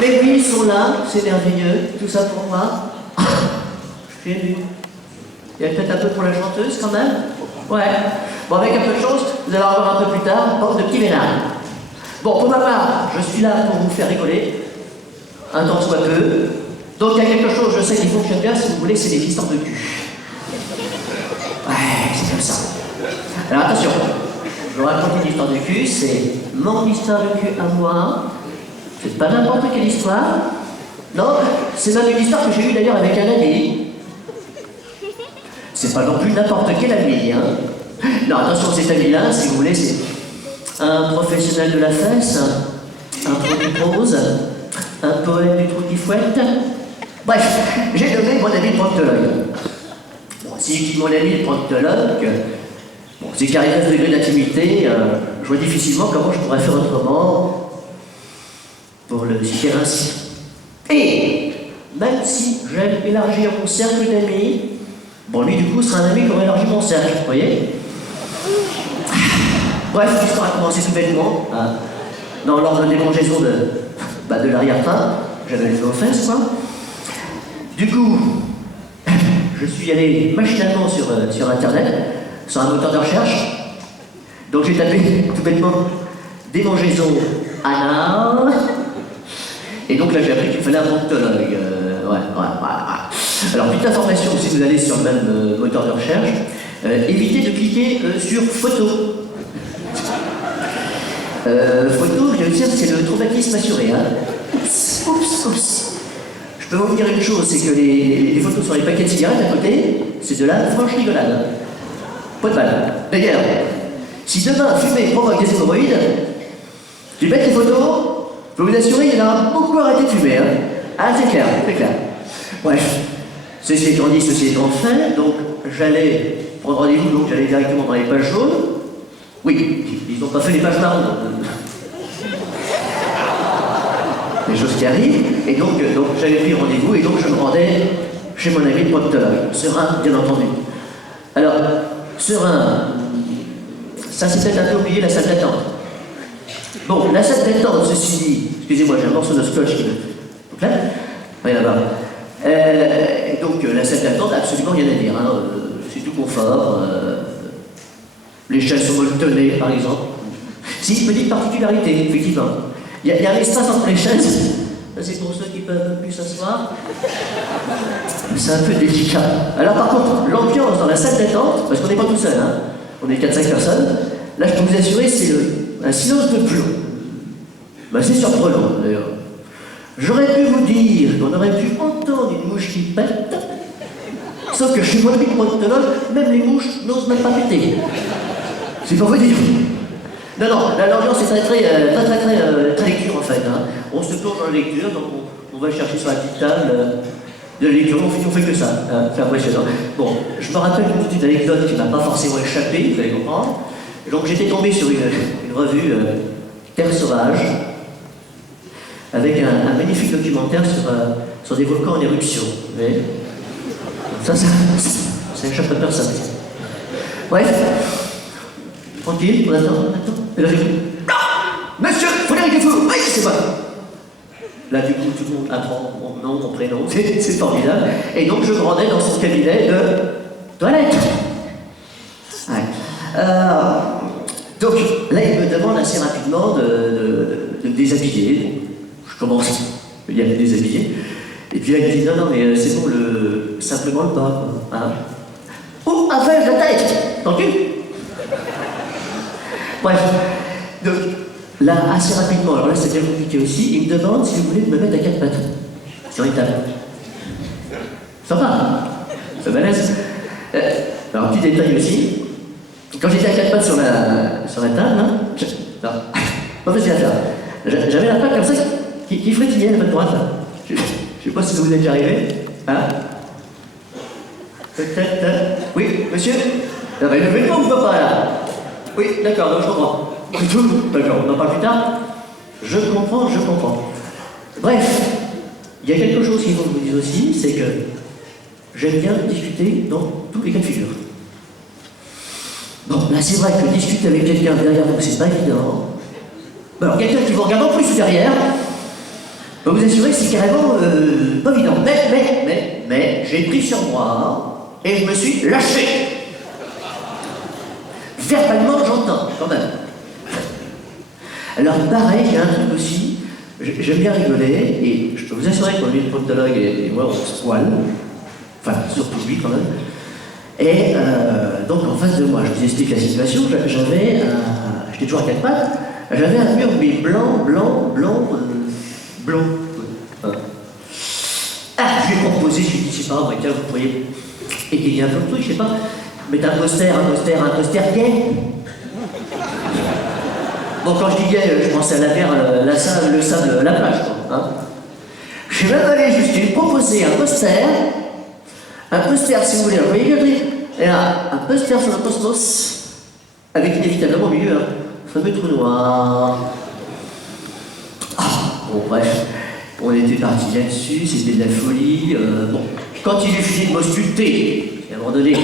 Mais oui, ils sont là, c'est merveilleux, tout ça pour moi. Je suis ému. Il y a peut-être un peu pour la chanteuse quand même. Ouais. Bon, avec un peu de chance, vous allez avoir un peu plus tard, bande de petits vénards. Bon, pour ma part, je suis là pour vous faire rigoler, un tant soit peu. Donc il y a quelque chose, je sais, qui fonctionne bien, si vous voulez, c'est des histoires de cul. Ouais, c'est comme ça. Alors attention, je vais vous raconter une histoire de cul, c'est mon histoire de cul à moi. C'est pas n'importe quelle histoire. Non, c'est même une histoire que j'ai eue d'ailleurs avec un ami. C'est pas non plus n'importe quel ami, hein. Non, attention, cet ami-là, si vous voulez, c'est un professionnel de la fesse, un trou qui prose, un poète du trou qui fouette. Bref, j'ai nommé mon ami le proctologue. Bon, si je dis mon ami le proctologue, bon, c'est qu'à 9 degrés d'intimité, je vois difficilement comment je pourrais faire autrement pour le citer ainsi. Et même si j'aime élargir mon cercle d'amis, bon, lui, du coup, sera un ami qui aura élargi mon cercle, vous voyez? Bref, l'histoire a commencé tout bêtement, dans l'ordre de démangeaison de l'arrière-train. J'avais les fesses, quoi. Du coup, je suis allé machinalement sur Internet, sur un moteur de recherche. Donc j'ai tapé tout bêtement démangeaison anale. Et donc là, j'ai appris qu'il fallait un proctologue. Ouais. Alors, petite information, si vous allez sur le même moteur de recherche, évitez de cliquer sur photo. Photo, je veux dire, c'est le traumatisme assuré. Hein. Oups. Je peux vous dire une chose, c'est que les photos sur les paquets de cigarettes à côté, c'est de la franche rigolade. Pas de balle. D'ailleurs, si demain fumer provoque des hémorroïdes, je vais mettre les photos, je peux vous assurer qu'il y en a beaucoup arrêté de fumer. Hein. Ah, c'est clair. Bref, ceci étant dit, ceci étant fait, donc j'allais prendre rendez-vous, donc j'allais directement dans les pages jaunes. Oui, ils n'ont pas fait les pages marron. Les choses qui arrivent, et donc j'avais pris rendez-vous, et donc je me rendais chez mon ami le proctologue, serein, bien entendu. Alors, serein, ça c'est peut-être un peu oublié la salle d'attente. Bon, la salle d'attente, ceci dit, excusez-moi, j'ai un morceau de scotch qui me... Donc là, oui, là-bas. Donc la salle d'attente, absolument rien à dire, hein. C'est tout confort. Les chaises sont molletonnées, par exemple. Si, petite particularité, effectivement. Il y a un espace entre les chaises. Ça, c'est pour ceux qui peuvent plus s'asseoir. C'est un peu délicat. Alors, par contre, l'ambiance dans la salle d'attente, parce qu'on n'est pas tout seul, hein, on est 4-5 personnes, là, je peux vous assurer, c'est un silence de plomb. Ben, c'est surprenant, d'ailleurs. J'aurais pu vous dire qu'on aurait pu entendre une mouche qui pète, sauf que chez moi, le proctologue, même les mouches n'osent même pas péter. C'est pour vous dire. Non, l'ambiance est très lecture en fait. Hein. On se plonge dans la lecture, donc on va chercher sur la petite table de la lecture, on fait que ça. C'est impressionnant. Bon, je me rappelle une petite anecdote qui ne m'a pas forcément échappé, vous allez comprendre. Donc j'étais tombé sur une revue Terre Sauvage, avec un magnifique documentaire sur des volcans en éruption. Vous voyez, ça échappe à personne. Bref. Tranquille, on attend. Et là, j'écoute. Non, monsieur Frédéric Dufour, oui, c'est moi. Là, du coup, tout le monde apprend mon nom, mon prénom, c'est formidable. Et donc, je me rendais dans son cabinet de toilette. Ouais. Donc, là, il me demande assez rapidement de me déshabiller. Je commence à me déshabiller. Et puis là, il me dit non, mais c'est bon, simplement le bas. Hein. Ou avec la tête, tranquille. Bref, donc là, assez rapidement, alors là c'est bien compliqué aussi, il me demande si vous voulez me mettre à 4 pattes sur une table. Sympa, ça balèze. Alors, petit détail aussi, quand j'étais à 4 pattes sur la table, hein, non, pas facile à faire. J'avais la patte comme ça qui frétillait la patte droite. Je sais pas si ça vous est déjà arrivé. Hein? Peut-être. Oui, monsieur? Non, mais levez le pas ou pas là? Oui, d'accord, donc je comprends. D'accord, on en parle plus tard. Je comprends. Bref, il y a quelque chose qu'il faut que je vous dise aussi, c'est que j'aime bien discuter dans tous les cas de figure. Bon, là c'est vrai que discuter avec quelqu'un derrière vous, c'est pas évident. Alors quelqu'un qui vous regarde en plus derrière, Je peux vous assurer que c'est carrément pas évident. Mais, j'ai pris sur moi et je me suis lâché. Verbalement, j'entends, quand même. Alors, pareil, il y a un truc aussi, j'aime bien rigoler, et je peux vous assurer que mon proctologue et moi, on se poile. Enfin, surtout lui, quand même. Et donc, en face de moi, je vous explique la situation, j'étais toujours à quatre pattes, j'avais un mur, mais blanc. Ah, je lui ai proposé, je lui ai dit, je sais pas, tiens, vous pourriez égayer un peu le truc, je sais pas, mettre un poster gay. Bon, quand je dis gay, je pensais à la mer, le sable, la plage, quoi. Hein. Je suis même allé juste lui proposer un poster, si vous voulez, vous voyez le truc. Et là, un poster sur le cosmos, avec inévitablement au milieu un fameux trou noir. Ah, bon, bref. On était parti là-dessus, c'était de la folie. Bon, quand il eut fini de m'ausculter, à un moment donné, il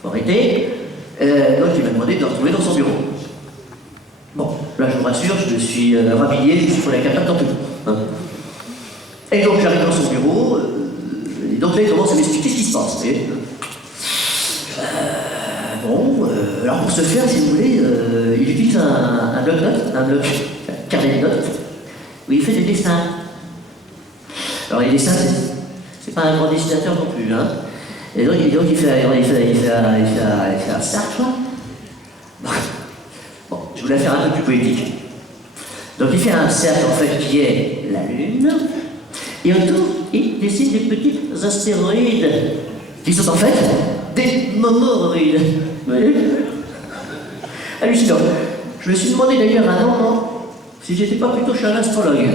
faut arrêter, donc il m'a demandé de le retrouver dans son bureau. Bon, là je vous rassure, je me suis rhabillé juste pour la capable dans tout. Hein. Et donc j'arrive dans son bureau, et donc là il commence à m'expliquer ce qui se passe. Vous voyez. Alors pour ce faire, si vous voulez, il utilise un bloc-notes, un carnet de notes, où il fait des dessins. Alors les dessins, c'est pas un grand dessinateur non plus, hein. Et donc il fait un cercle. Bon, je voulais faire un peu plus poétique. Donc il fait un cercle en fait qui est la Lune, et autour il dessine des petits astéroïdes, qui sont en fait des momoroïdes. Vous voyez ? Hallucinant. Je me suis demandé d'ailleurs à un moment si j'étais pas plutôt chez un astrologue.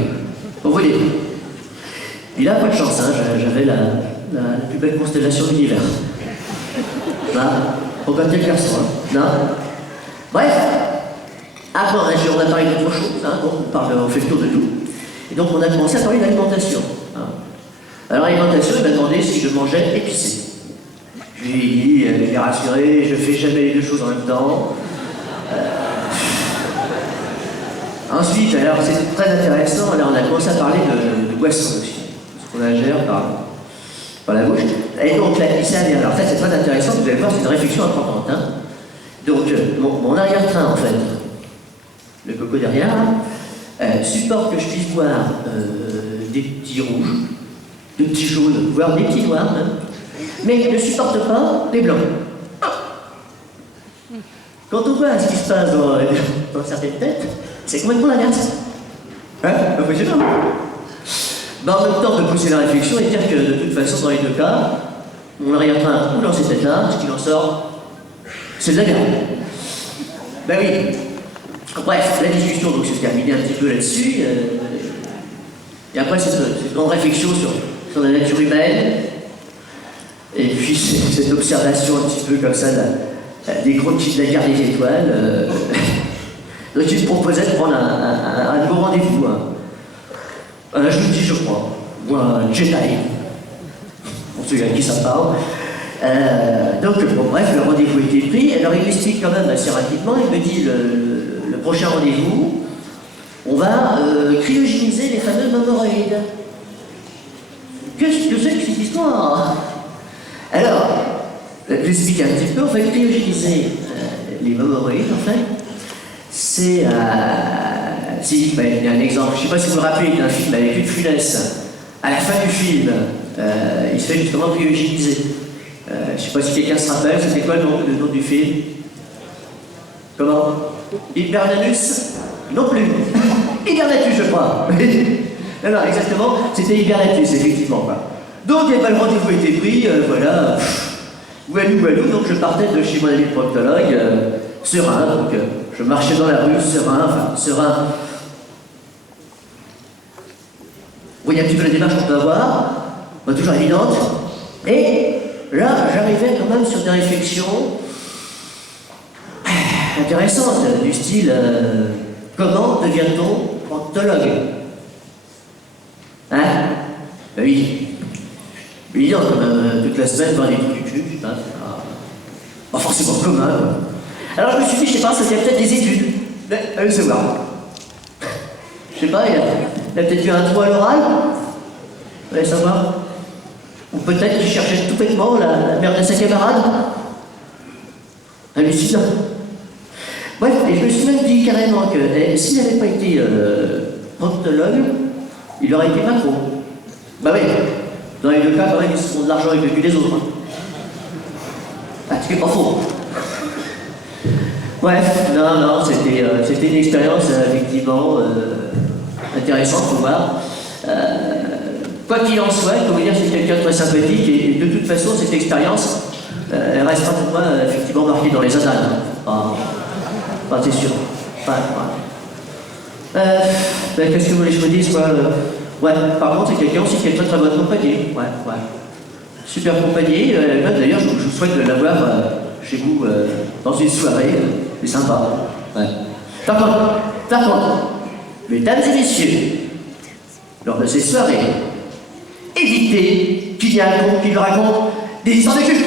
Vous voyez. Il a pas de chance, hein, j'avais la plus belle constellation de l'univers. Là, au côté de garçon, hein. Non. Bref, après on a parlé d'autre chose, hein, donc on fait le tour de tout. Et donc on a commencé à parler d'alimentation. Hein. Alors l'alimentation, il m'a demandé si je mangeais épicé. Je lui ai dit, il m'est rassuré, je fais jamais les deux choses en même temps. Ensuite, alors c'est très intéressant, alors on a commencé à parler de boissons aussi. On ingère par la bouche. Et donc la glycine, alors ça c'est très intéressant, vous allez voir, c'est une réflexion importante. Hein. Donc mon arrière-train en fait, le coco derrière, supporte que je puisse boire des petits rouges, des petits jaunes, voire des petits noirs même, mais ne supporte pas les blancs. Quand on voit ce qui se passe dans certaines têtes, c'est complètement l'inverse. Hein? Impressionnant. Ben, en même temps, on peut pousser la réflexion et dire que de toute façon, dans les deux cas, mon arrière-train ou dans ces têtes-là, ce qu'il en sort, c'est de la merde. Ben oui. Bref, la discussion donc s'est terminée un petit peu là-dessus. Et après, c'est une grande réflexion sur la nature humaine. Et puis, cette observation un petit peu comme ça des gros types de la guerre des étoiles. Donc, il me proposait de prendre un nouveau rendez-vous. Hein. Je vous dis, je crois, ou un Jedi, pour ceux à qui ça parle. Donc, bon, bref, le rendez-vous était pris. Alors, il m'explique quand même assez rapidement. Il me dit le prochain rendez-vous, on va cryogéniser les fameux momoroïdes. Qu'est-ce que c'est que cette histoire? Alors, j'explique un petit peu. On va cryogéniser les momoroïdes, en fait. C'est. Si, il y a un exemple, je ne sais pas si vous vous rappelez d'un film avec une Funès. À la fin du film, il se fait justement cryogéniser. Je ne sais pas si quelqu'un se rappelle, c'était quoi le nom du film? Comment? Hibernanus? Non plus. Hibernatus, je crois. Non, exactement, c'était Hibernatus, effectivement. Quoi. Donc, le rendez-vous était pris, voilà. Walou, donc je partais de chez mon ami le proctologue, serein, donc je marchais dans la rue, serein. Vous voyez un petit peu la démarche qu'on peut avoir, toujours évidente. Et là, j'arrivais quand même sur des réflexions intéressantes, du style comment devient-on proctologue? Hein? Ben oui. Évident, quand même, toute la semaine, voir des trucs YouTube, c'est pas forcément commun, quoi. Alors je me suis dit, je sais pas, ça y a peut-être des études. Allez savoir. Je sais pas, il y a Il a peut-être eu un trou à l'oral. Vous allez savoir. Ou peut-être qu'il cherchait tout bêtement la mère de sa camarade. Hallucinant. Bref, et je me suis même dit carrément que s'il n'avait pas été proctologue, il aurait été macro. Bah oui, dans les deux cas, quand même, ils se font de l'argent avec le cul des autres. Hein. Ah, ce qui n'est pas faux. Bref, non, c'était une expérience effectivement intéressante, faut voir. Quoi qu'il en soit, il faut vous dire que c'est quelqu'un de très sympathique et de toute façon, cette expérience, elle restera pour moi effectivement marquée dans les annales. Enfin, c'est sûr. Qu'est-ce que vous voulez que je vous dise, quoi ouais, par contre, c'est quelqu'un aussi qui est très très bonne compagnie. Ouais. Super compagnie. Même d'ailleurs, je vous souhaite de l'avoir chez vous dans une soirée. C'est sympa. Ouais. Par contre, mesdames et messieurs, lors de ces soirées, évitez qu'il y ait un con qui vous raconte des histoires de cul.